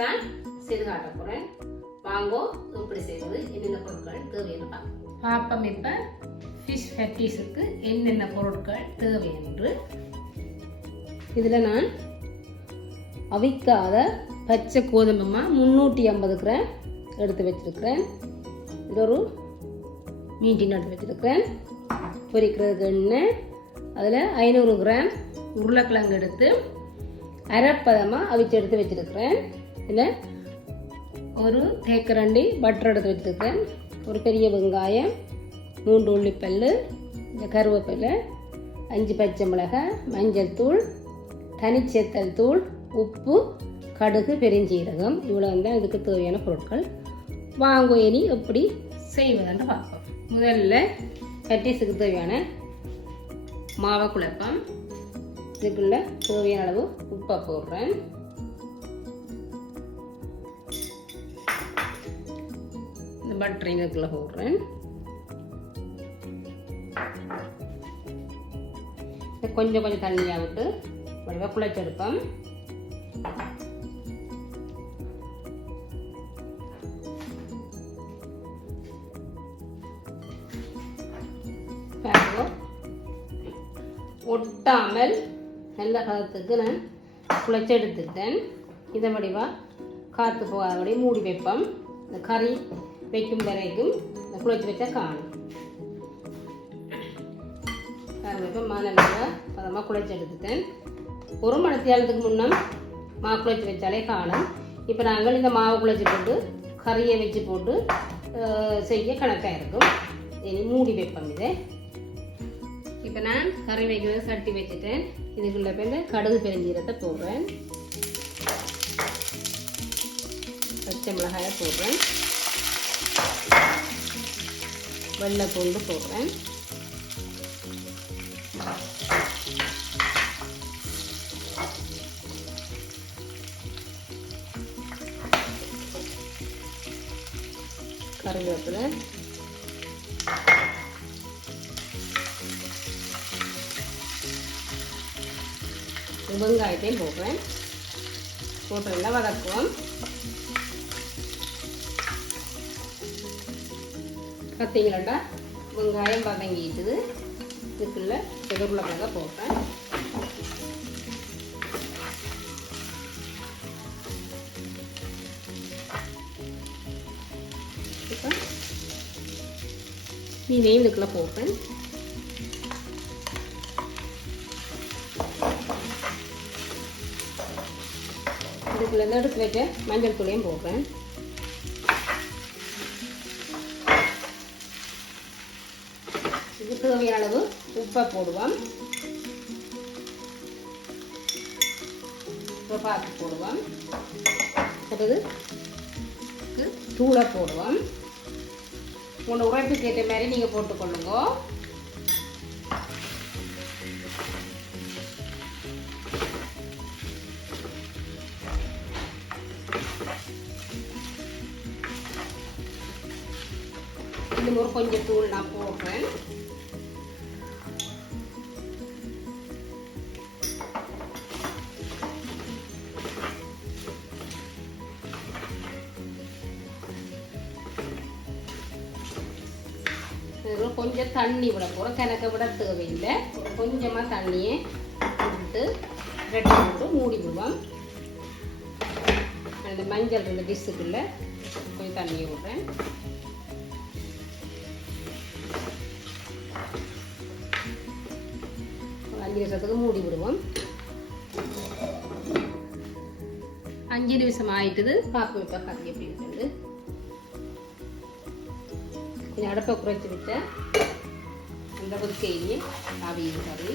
தான் செய்து காட்ட போகிறேன். வாங்கோ எப்படி செய்வது, என்னென்ன பொருட்கள் தேவைன்னு பார்ப்போம். இப்போ ஃபிஷ் பேட்டிஸுக்கு என்னென்ன பொருட்கள் தேவை என்று. இதில் நான் அவிக்காத பச்சை கோதுமை 350 கிராம் எடுத்து வச்சிருக்கிறேன். இது ஒரு மீன் எடுத்து வச்சிருக்கிறேன். பொரிக்கிறதுக்கு எண்ணெய், அதில் 500 கிராம் உருளைக்கிழங்கு எடுத்து அரைப்பதமாக அவிச்சு எடுத்து வச்சிருக்கிறேன். இதில் ஒரு தேக்கரண்டி பட்டர் எடுத்து வச்சிருக்கிறேன். ஒரு பெரிய வெங்காயம், 3 உள்ளிப்பல், இந்த கருவேப்பிலை, 5 பச்சை மிளகாய், மஞ்சள் தூள், தனிச்சேத்தல் தூள், உப்பு, கடுகு, பெருஞ்சீரகம். இவ்வளோ தான் இதுக்கு தேவையான பொருட்கள். வாங்கோ இனி எப்படி செய்வதுன்னு பார்ப்போம். முதல்ல பேட்டிஸுக்கு தேவையான மாவை குழப்பம். இதுக்குள்ள தேவையான அளவு உப்பை போடுறேன். இந்த பட்டரை இதுக்குள்ள போடுறேன். கொஞ்சம் கொஞ்சம் தண்ணியாக விட்டு வடிவாக குழைச்செடுப்போம். ஒட்டாமல் நல்ல காலத்துக்கு நான் குழைச்சி எடுத்துட்டேன். இதை வடிவாக காற்று போகாதபடி மூடி வைப்போம். இந்த கறி வைக்கும் வரைக்கும் இந்த குழைச்சி வச்சா காணும். கறி வைப்போம். நல்லா பதமாக குழைச்சி எடுத்துட்டேன். 1 மணி நேரத்துக்கு முன்னம் மாவு குழைச்சி வச்சாலே காணும். இப்போ நாங்கள் இந்த மாவு குழைச்சி போட்டு கறியை வச்சு போட்டு செய்ய கணக்காக இருக்கும். இனி மூடி வைப்போம். இதை இப்போ நான் கறி வைக்கிறது சட்டி வச்சுட்டேன். இதுக்குள்ள போய் இந்த கடுகு பெருஞ்சீரத்தை போடுறேன். பச்சை மிளகாயை போடுறேன். வெள்ளை பூண்டு போடுறேன். கருவேப்பிலை, வெங்காயத்தையும் போடுறேன். போட்டு நல்லா வதக்குவோம். பார்த்தீங்களாண்டா வெங்காயம் வதங்கிட்டுது. இதுக்குள்ள உருளைக்கிழங்க போடுறேன். இப்போ மீனையும் இதுக்குள்ள போடுறேன். இதுக்குள்ள எடுத்து வச்ச மஞ்சள் தூளையும் போடுறேன். இது தேவையான அளவு உப்பை போடுவோம். பார்த்து போடுவோம். அடுத்தது தூளை போடுவோம். உங்களோட உரைப்புக்கு ஏற்ற மாதிரி நீங்கள் போட்டுக்கொள்ளுங்க. இன்னும் ஒரு கொஞ்சம் தூள் நான் போடுறேன். கொஞ்சம் தண்ணி விட போகிறோம். கணக்க விட தேவையில்லை. கொஞ்சமாக தண்ணியை விட்டு ரெடி போட்டு மூடி விடுவோம். அந்த மஞ்சள் இந்த டிஷ்ஷுக்குள்ள கொஞ்சம் தண்ணியை விடுறேன். 5 நிமிஷத்துக்கு மூடி விடுவோம். 5 நிமிஷம் ஆயிட்டுது. பார்ப்போம் இப்போ கறி எப்படி இருக்குது. கொஞ்சம் அடுப்பை குறைச்சி விட்ட அந்த கொதிக்கையிலேயே ஆவியும் கறி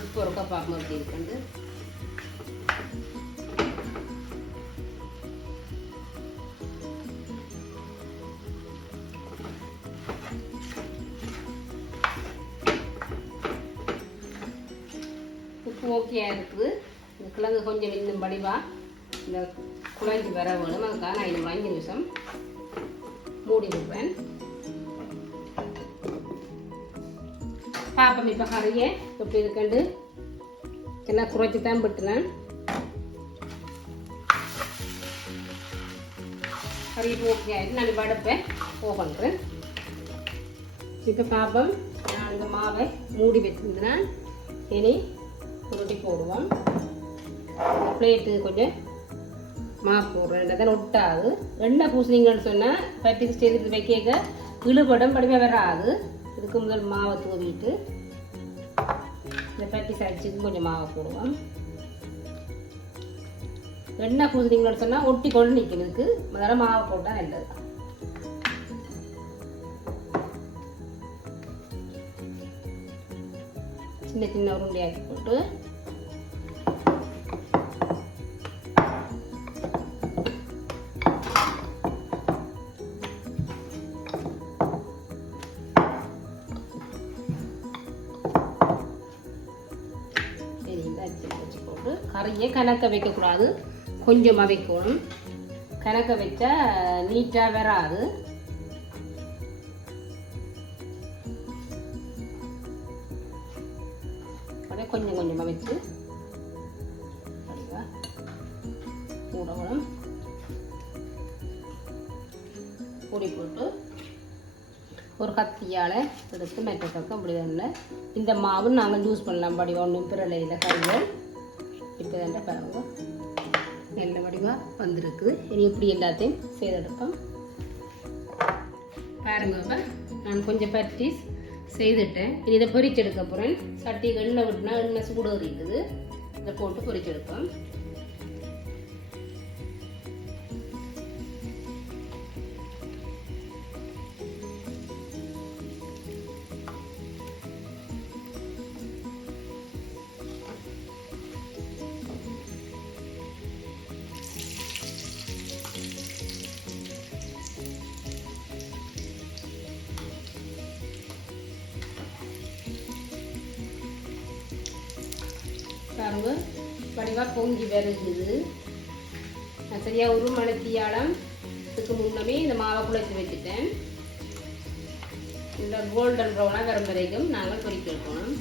உப்பு ஒரு கப் பார்ப்போம் எப்படி இருக்குது. உப்பு ஓகேயாக இருக்குது. இந்த கிழங்கு கொஞ்சம் இன்னும் வடிவாக இந்த குழஞ்சி வர வேணும். அதுக்காக நான் இன்னும் 5 நிமிஷம் மூடி விடுவேன். பார்ப்போம் இப்போ கறியை எப்படி இருக்குண்டு எல்லாம் குறைச்சி தான் விட்டுனேன். கறி ஓகே ஆகிட்டு நான் இப்போ அடுப்பை பண்ணுறேன். இப்போ பாப்பம் நான் இந்த மாவை மூடி வச்சுருந்தேன். இனி உருட்டி போடுவோம். பிளேட்டு கொஞ்சம் மாவு போடுறேன், தான் ஒட்டாது. எண்ணெய் பூசினீங்கன்னு சொன்னால் பட்டிக்கு செய்து வைக்க இழுபடம் படிமையாக வராது. இதுக்கு முதல் மாவை தூவிட்டு இந்த பட்டி சடிச்சுக்கு கொஞ்சம் மாவை போடுவோம். எண்ணெய் பூசினீங்கன்னு சொன்னால் ஒட்டி கொண்டு நிற்கும். இதுக்கு முதல்ல மாவை போட்டால் நல்லது. சின்ன சின்ன உருண்டையாக்கி போட்டு போட்டு கறியை கணக்க வைக்கக்கூடாது, கொஞ்சமாக வைக்கணும். கணக்க வச்சா நீட்டாக வராது. கொஞ்சம் கொஞ்சமாக வச்சு மூடணும். பொடி போட்டு ஒரு கத்தியால் எடுத்து மெட்ட பக்கம் அப்படி தானே இந்த மாவு நாங்கள் யூஸ் பண்ணலாம். வடிவம் ஒன்றும் பிறலையில் கறிகள் இப்போ தாண்டா பாருங்க நல்ல வடிவாக வந்திருக்கு. இனி இப்படி எல்லாத்தையும் செய்தெடுப்போம். பாருங்க நான் கொஞ்சம் பட்டீஸ் செய்துட்டேன். இனி இதை பொரிச்செடுக்க போகிறேன். சட்டி எண்ணெய் விட்டுனா எண்ணெய் சூடு இருக்குது. இதை போட்டு பொரிச்செடுப்போம். பாருங்க வடிவாக பொங்கி வருகுது. நான் சரியாக ஒரு மணித்தியாலம் இதுக்கு முன்னமே இந்த மாவை குழைச்சி வச்சுட்டேன். இந்த கோல்டன் ப்ரௌனாக வரும் வரைக்கும் நாங்கள் பொரிக்க எடுக்கணும்.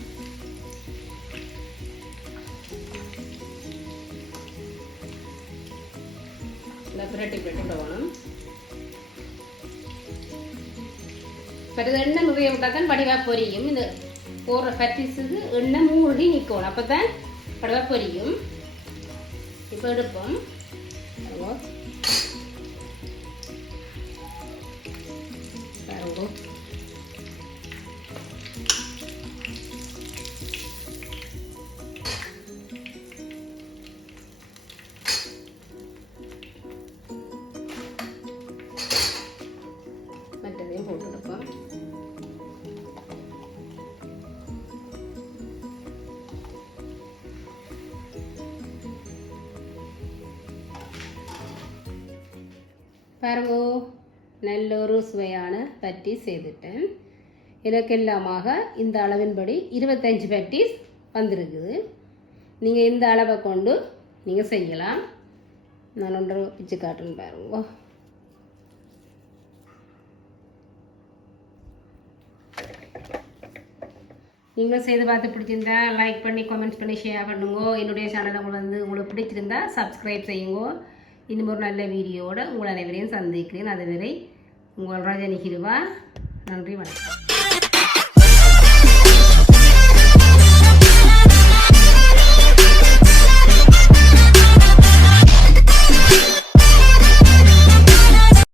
இந்த பிரட்டி விடணும். பிறகு எண்ணெய் நிறைய விட்டால் தான் வடிவாக பொரியும். இந்த போடுற பட்டிஸுக்கு எண்ணெய் மூழ்கி நிற்கணும், அப்போ தான் வடிவாக பொரியும். இப்போ எடுப்போம். பாருங்க மற்றதையும் போட்டு எடுப்போம். பாருங்க நல்ல ஒரு சுவையான பட்டீஸ் செய்துட்டேன். எனக்கெல்லாமாக இந்த அளவின்படி 25 பட்டீஸ் வந்திருக்குது. நீங்கள் இந்த அளவை கொண்டு நீங்கள் செய்யலாம். நான் ஒன்று பிச்சு காட்டுன்னு பாருங்க. நீங்களும் செய்து பார்த்து பிடிச்சிருந்தா லைக் பண்ணி கமெண்ட்ஸ் பண்ணி ஷேர் பண்ணுங்க. என்னுடைய சேனலை உங்களுக்கு பிடிச்சிருந்தா சப்ஸ்கிரைப் செய்யுங்க. இன்னும் ஒரு நல்ல வீடியோவோடு உங்கள் அனைவரையும் சந்திக்கிறேன். அதுவரை உங்கள் ரஜினி கிருபா. நன்றி, வணக்கம்.